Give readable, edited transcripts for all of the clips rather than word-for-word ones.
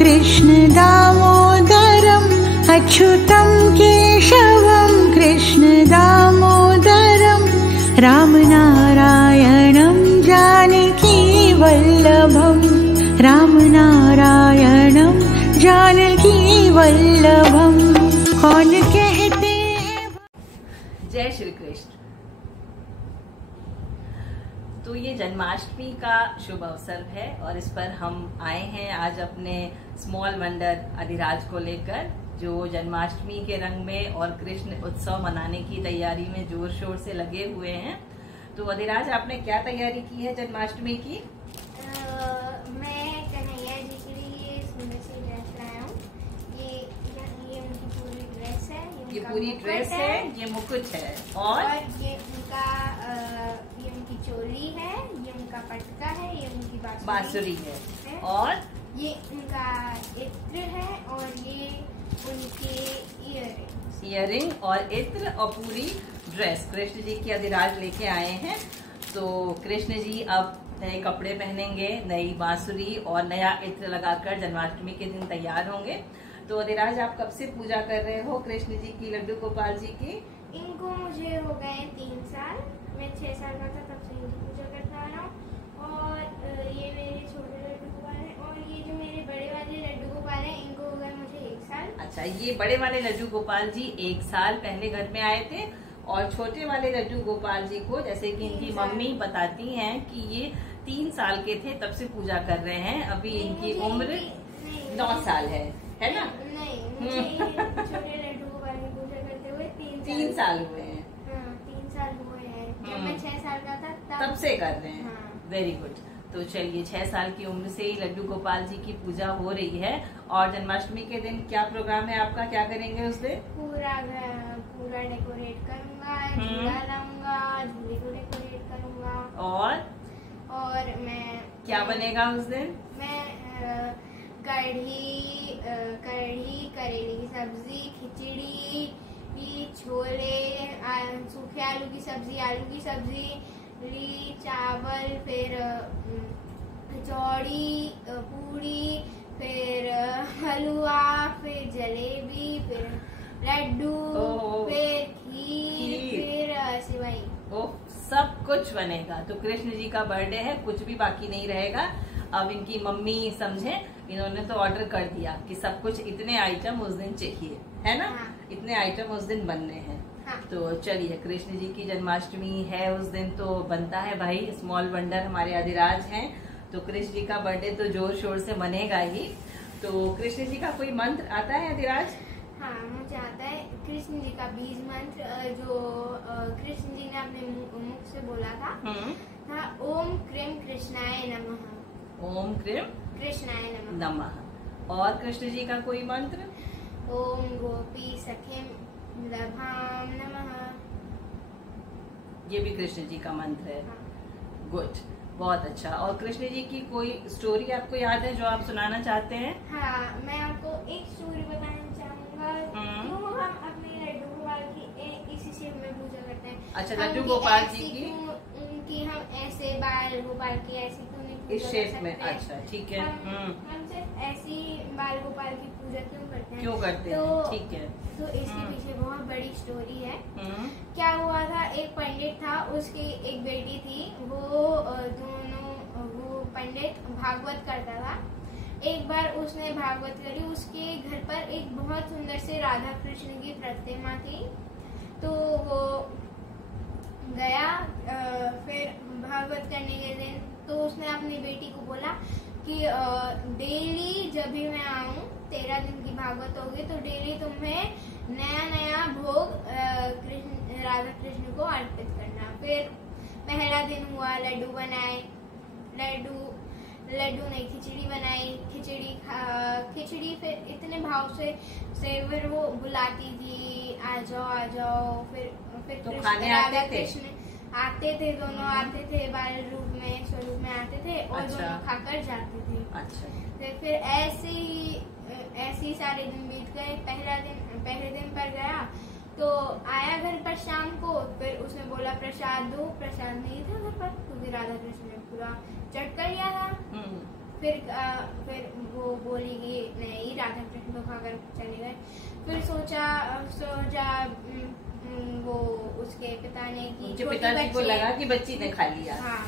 कृष्ण दामोदरम् अच्युतं केशवं कृष्ण दामोदरम् रामनारायणं जानकी वल्लभम् रामनारायणं जानकी वल्लभम् कौन कहते। जय श्री कृष्ण। तो ये जन्माष्टमी का शुभ अवसर है और इस पर हम आए हैं आज अपने स्मॉल वंडर अधिराज को लेकर, जो जन्माष्टमी के रंग में और कृष्ण उत्सव मनाने की तैयारी में जोर शोर से लगे हुए हैं। तो अधिराज, आपने क्या तैयारी की है जन्माष्टमी की? मैं कन्हैया जी के लिए सुंदर सी ड्रेस लाया हूँ। ये उनकी पूरी ड्रेस है। ये पूरी ड्रेस है, ये मुकुट है और ये उनका ये उनकी चोली है, ये उनका पटका है, ये उनकी बांसुरी है और ये उनका इत्र है और ये उनके इयरिंग और इत्र और पूरी ड्रेस कृष्ण जी की अधिराज लेके आए हैं। तो कृष्ण जी अब नए कपड़े पहनेंगे, नई बांसुरी और नया इत्र लगाकर जन्माष्टमी के दिन तैयार होंगे। तो अधिराज, आप कब से पूजा कर रहे हो कृष्ण जी की, लड्डू गोपाल जी की? इनको मुझे हो गए 3 साल। मैं 6 साल का था तब से इनकी पूजा करता आ रहा हूँ। और ये मेरे छोटे लड्डू गोपाल हैं और ये जो मेरे बड़े वाले लड्डू गोपाल हैं इनको हो गए मुझे 1 साल। अच्छा, ये बड़े वाले लड्डू गोपाल जी 1 साल पहले घर में आए थे और छोटे वाले लड्डू गोपाल जी को, जैसे कि इनकी मम्मी बताती हैं कि ये 3 साल के थे तब से पूजा कर रहे हैं। अभी इनकी उम्र 9 साल है ना? नहीं, मुझे छोटे लड्डू गोपाल की पूजा करते हुए 3 साल हुए हैं। हाँ, 3 साल हुए हैं। जब मैं 6 साल का था तब से कर रहे हैं। हाँ। Very good. तो चलिए, 6 साल की उम्र से ही लड्डू गोपाल जी की पूजा हो रही है। और जन्माष्टमी के दिन क्या प्रोग्राम है आपका, क्या करेंगे उस दिन? पूरा डेकोरेट करूंगा, झूला लाऊंगा, झूले को डेकोरेट करूंगा और मैं क्या बनेगा उस दिन? मैं कढ़ी, करेले की सब्जी, खिचड़ी, छोले, सूखे आलू की सब्जी, चावल, फिर कचौड़ी, पूड़ी, फिर हलवा, फिर जलेबी, फिर लड्डू, फिर खीर, फिर सेवई। सब कुछ बनेगा। तो कृष्ण जी का बर्थडे है, कुछ भी बाकी नहीं रहेगा। अब इनकी मम्मी समझे, इन्होंने तो ऑर्डर कर दिया कि सब कुछ, इतने आइटम उस दिन चाहिए, है ना? हाँ। इतने आइटम उस दिन बनने हैं। हाँ। तो चलिए, कृष्ण जी की जन्माष्टमी है, उस दिन तो बनता है भाई। स्मॉल वंडर हमारे अधिराज हैं, तो कृष्ण जी का बर्थडे तो जोर शोर से मनेगा ही। तो कृष्ण जी का कोई मंत्र आता है अधिराज? हाँ, मुझे आता है कृष्ण जी का बीज मंत्र, जो कृष्ण जी ने अपने मुख से बोला था ओम क्रीम कृष्णाय नमः। ओम क्रीम कृष्णाय नमः। और कृष्ण जी का कोई मंत्र? ओम गोपी सखिम लभाम नमः। ये भी कृष्ण जी का मंत्र है। हाँ। गुड, बहुत अच्छा। और कृष्ण जी की कोई स्टोरी आपको याद है जो आप सुनाना चाहते हैं? हाँ, मैं आपको एक स्टोरी बताना चाहूंगा। क्यों हम अपने लड्डू गोपाल की इसी शेप में पूजा करते हैं? अच्छा, लड्डू गोपाल जी की उनकी हम ऐसे बाल गोपाल की ऐसी क्यों नहीं पूजा इस शेप कर में? सकते? अच्छा, ठीक है। हम सिर्फ ऐसी बाल गोपाल की पूजा क्यों करते हैं? क्यों करते हैं? ठीक है। तो इसके पीछे बहुत बड़ी स्टोरी है। क्या हुआ था, एक पंडित था, उसकी एक बेटी थी। वो पंडित भागवत करता था। एक बार उसने भागवत करी, उसके घर पर एक बहुत सुंदर से राधा कृष्ण की प्रतिमा थी। तो वो गया, फिर भागवत करने के दिन तो उसने अपनी बेटी को बोला कि डेली जब भी मैं आऊँ, 13 दिन की भागवत होगी, तो डेली तुम्हें नया भोग राधा कृष्ण को अर्पित करना। फिर पहला दिन हुआ, लड्डू बनाए, लड्डू ने खिचड़ी बनाई, खिचड़ी फिर इतने भाव से फिर वो बुलाती थी, आ जाओ। फिर तो खाने आते थे? आते थे, दोनों आते थे, बाल स्वरूप में आते थे और अच्छा। दोनों खाकर जाते थे। अच्छा। फिर ऐसे ही सारे दिन बीत गए। पहले दिन पर गया तो आया घर पर शाम को। फिर उसने बोला प्रसाद दो, प्रसाद नहीं था घर पर क्योंकि राधा कृष्ण ने पूरा चट कर लिया था। फिर वो बोली कि नहीं, राधा कृष्ण तो खाकर चले गए। फिर सोचा वो उसके पिता ने कि पिताजी को लगा कि बच्ची ने खा लिया। हाँ,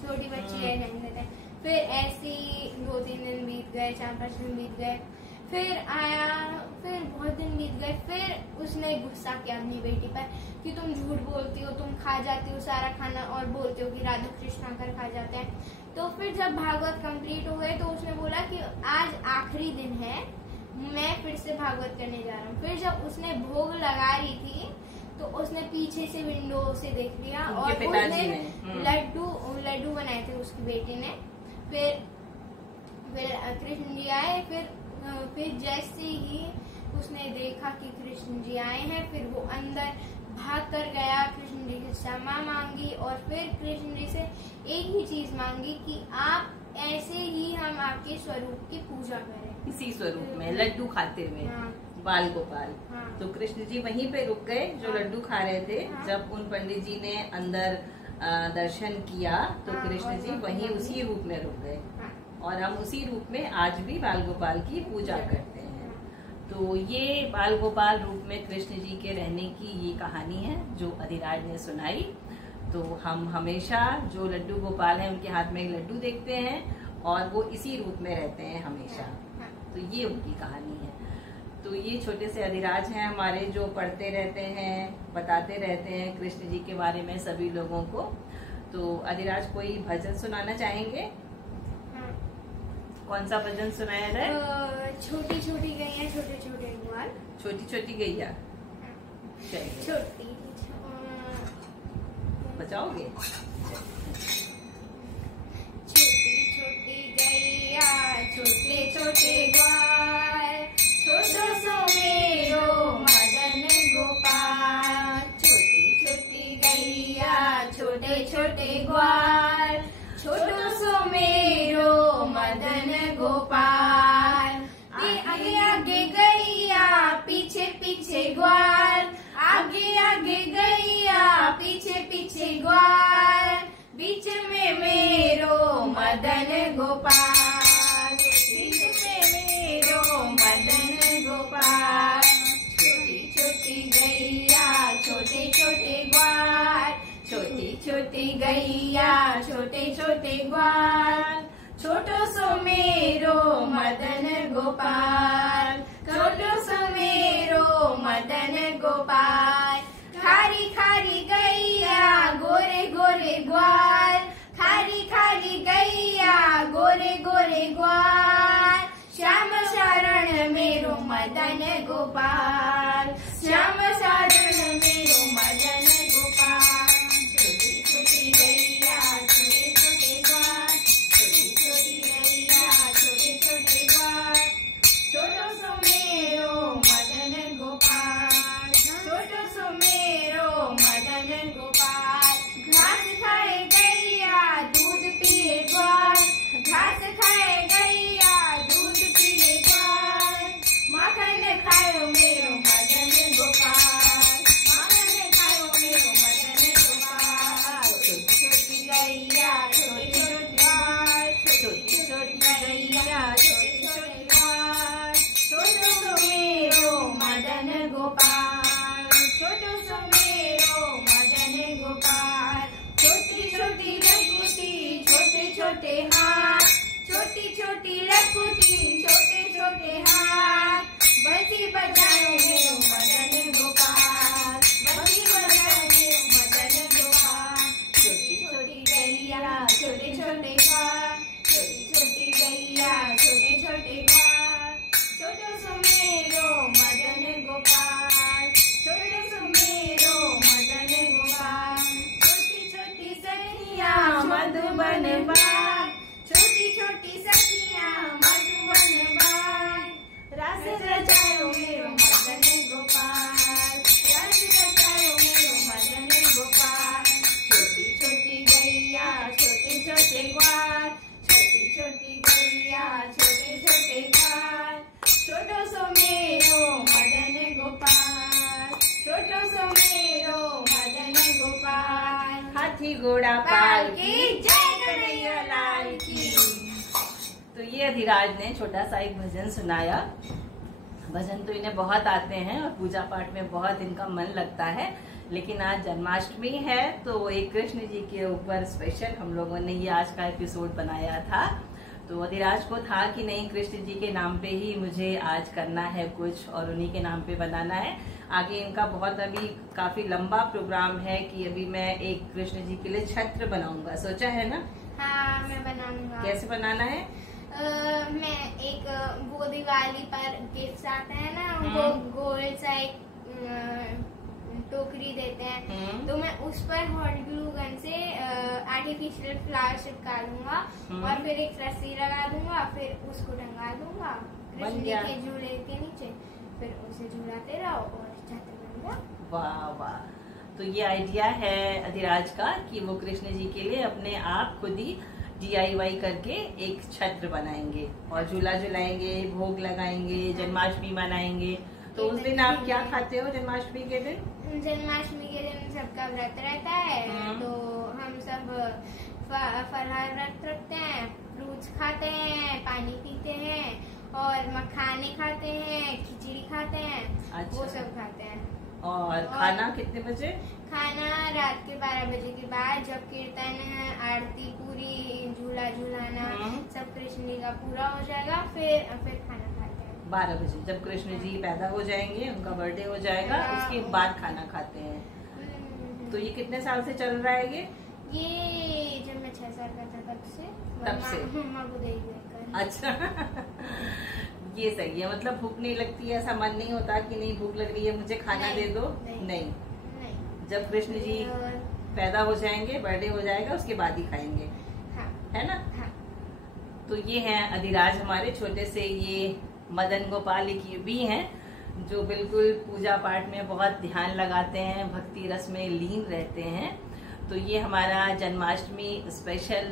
छोटी बच्ची है, नहीं देते। फिर ऐसे 2-3 दिन बीत गए, 4-5 दिन बीत गए। फिर बहुत दिन बीत गए। फिर उसने गुस्सा किया अपनी बेटी पर कि तुम झूठ बोलती हो, तुम खा जाती हो सारा खाना और बोलते हो कि राधा कृष्ण आकर खा जाते हैं। तो फिर जब भागवत कंप्लीट हो गए तो उसने बोला कि आज आखिरी दिन है, मैं फिर से भागवत करने जा रहा हूँ। फिर जब उसने भोग लगा रही थी तो उसने पीछे से विंडो से देख लिया और उसने लड्डू बनाए थे उसकी बेटी ने। फिर कृष्ण जी आए। फिर जैसे ही उसने देखा कि कृष्ण जी आए हैं, फिर वो अंदर भाग कर गया, कृष्ण जी से क्षमा मांगी और फिर कृष्ण जी से एक ही चीज मांगी कि आप ऐसे ही हम आपके स्वरूप की पूजा करें, इसी स्वरूप में लड्डू खाते हुए। हाँ। बाल गोपाल। हाँ। तो कृष्ण जी वहीं पे रुक गए जो लड्डू खा रहे थे। हाँ। जब उन पंडित जी ने अंदर दर्शन किया तो हाँ, कृष्ण जी वहीं उसी रूप में रुक गए। हाँ। और हम उसी रूप में आज भी बाल गोपाल की पूजा करते हैं। तो ये बाल गोपाल रूप में कृष्ण जी के रहने की ये कहानी है जो अधिराज ने सुनाई। तो हम हमेशा जो लड्डू गोपाल हैं उनके हाथ में एक लड्डू देखते हैं और वो इसी रूप में रहते हैं हमेशा। तो ये उनकी कहानी है। तो ये छोटे से अधिराज हैं हमारे, जो पढ़ते रहते हैं, बताते रहते हैं कृष्ण जी के बारे में सभी लोगों को। तो अधिराज कोई भजन सुनाना चाहेंगे? कौन सा भजन सुनाया जाए? छोटी छोटी गैया छोटे छोटे ग्वाल। छोटी छोटी गैया, छोटी बचाओगे? छोटी छोटी गैया छोटे छोटे ग्वाल, छोटो सो मेरो मदन गोपाल। छोटी छोटी गैया छोटे छोटे ग्वाल, छोटो सो मेरो मदन गोपाल। आगे आगे गैया पीछे पीछे ग्वाल, आगे आगे गैया पीछे पीछे ग्वाल, बीच में मेरो मदन गोपाल, बीच में मेरो मदन गोपाल। छोटी छोटी गैया छोटे छोटे ग्वाल, छोटी छोटी गैया छोटे छोटे ग्वाल, छोटो सो मेरो मदन गोपाल, छोटो सो मेरो मदन गोपाल। खारी खारी गैया गोरे गोरे ग्वाल, खारी खारी गैया गोरे गोरे ग्वाल, श्याम शरण मेरो मदन गोपाल, श्याम शरण मेरो मदन गोपाल। छोटी छोटी गैया छोटे छोटे ग्वाल, छोटी छोटी गैया छोटे छोटे ग्वाल, छोटो सो मेरो मदन गोपाल, छोटो सो मेरो मदन गोपाल। घास खाए गैया दूध पिए ग्वाल, घास खाए गैया दूध पिए ग्वाल, माखन खायो मेरो मदन गोपाल, माखन खायो मेरो मदन गोपाल। छोटी छोटी गैया छोटे छोटे ग्वाल, छोटी छोटी गैया छोटे छोटे ग्वाल, छोटो सो मेरो मदन गोपाल, छोटो सो मेरो मदन गोपाल। छोटी छोटी लकुटी छोटे छोटे हाथ, छोटी छोटी लकुटी छोटे छोटे हाथ, बंसी बजाओ मेरो मदन गोपाल, बंसी बजाओ मेरो मदन गोपाल। छोटी छोटी गैया छोटे छोटे ग्वाल, छोटी छोटी गैया छोटे छोटे ग्वाल, छोटो सो मेरो मदन गोपाल, छोटो सो मेरो मदन गोपाल। छोटी छोटी सखिया मधुबन बाग, छोटी छोटी सखिया मधुबन बाग, रस रचायो मेरो मदन गोपाल, रस रचायो मेरो मदन गोपाल। छोटी छोटी गैया छोटे छोटे ग्वाल, छोटी छोटी गैया छोटे छोटे ग्वाल, छोटो सो मेरो मदन गोपाल, छोटो सो मेरो मदन गोपाल। हाथी घोड़ा पाल की जय कन्हैया लाल की। ये अधिराज ने छोटा सा एक भजन सुनाया। भजन तो इन्हें बहुत आते हैं और पूजा पाठ में बहुत इनका मन लगता है, लेकिन आज जन्माष्टमी है तो एक कृष्ण जी के ऊपर स्पेशल हम लोगों ने ये आज का एपिसोड बनाया था। तो अधिराज को था कि नहीं, कृष्ण जी के नाम पे ही मुझे आज करना है कुछ और उन्हीं के नाम पे बनाना है। आगे इनका बहुत अभी काफी लंबा प्रोग्राम है कि अभी मैं एक कृष्ण जी के लिए छत्र बनाऊंगा, सोचा है ना? हाँ, मैं बनाऊंगा। कैसे बनाना है? मैं एक वो दिवाली पर गिफ्ट्स आते हैं ना, वो गोल सा एक टोकरी देते हैं, तो मैं उस पर हॉट ग्लू गन से आर्टिफिशियल फ्लावर चिपका दूंगा और फिर एक रस्सी लगा दूंगा, फिर उसको टंगा दूंगा कृष्ण जी के झूले के नीचे, फिर उसे झूलाते रहो और छत्र बन गया। वाह वाह! तो ये आइडिया है अधिराज का कि वो कृष्ण जी के लिए अपने आप खुद ही DIY करके एक छत्र बनाएंगे और झूला झुलाएंगे, भोग लगाएंगे, जन्माष्टमी मनाएंगे। तो उस दिन आप क्या खाते हो जन्माष्टमी के दिन? जन्माष्टमी के दिन सबका व्रत रहता है, तो हम सब फलाहार व्रत रखते हैं, फ्रूट्स खाते हैं, पानी पीते हैं और मखाने खाते हैं, खिचड़ी खाते हैं। अच्छा। वो सब खाते हैं। और खाना कितने बजे? खाना रात के 12 बजे के बाद, जब कीर्तन, आरती पूरी, झूला झूलाना सब कृष्ण जी का पूरा हो जाएगा, फिर खाना खाते हैं 12 बजे। जब कृष्ण जी पैदा हो जाएंगे, उनका बर्थडे हो जाएगा, उसके बाद खाना खाते हैं। तो ये कितने साल से चल रहा है ये जब मैं 6 साल का था तब से मम्मा को देख देकर। अच्छा। ये सही है, मतलब भूख नहीं लगती है, ऐसा मन नहीं होता कि नहीं भूख लग रही है मुझे खाना दे दो? नहीं। जब कृष्ण जी पैदा हो जाएंगे, बर्थडे हो जाएगा, उसके बाद ही खाएंगे। हाँ। है ना? हाँ। तो ये हैं अधिराज हमारे छोटे से, ये मदन गोपाल की भी हैं जो बिल्कुल पूजा पाठ में बहुत ध्यान लगाते हैं, भक्ति रस में लीन रहते हैं। तो ये हमारा जन्माष्टमी स्पेशल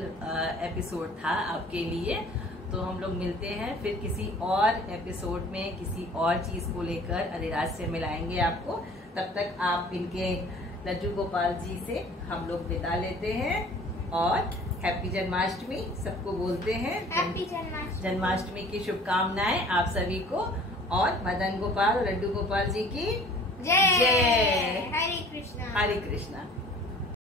एपिसोड था आपके लिए। तो हम लोग मिलते हैं फिर किसी और एपिसोड में, किसी और चीज को लेकर अधिराज से मिलाएंगे आपको। तब तक आप इनके लड्डू गोपाल जी से हम लोग विदा लेते हैं और हैप्पी जन्माष्टमी सबको बोलते हैं। हैप्पी जन्माष्टमी की शुभकामनाएं आप सभी को, और मदन गोपाल लड्डू गोपाल जी की जय। हरे कृष्णा। हरे कृष्णा।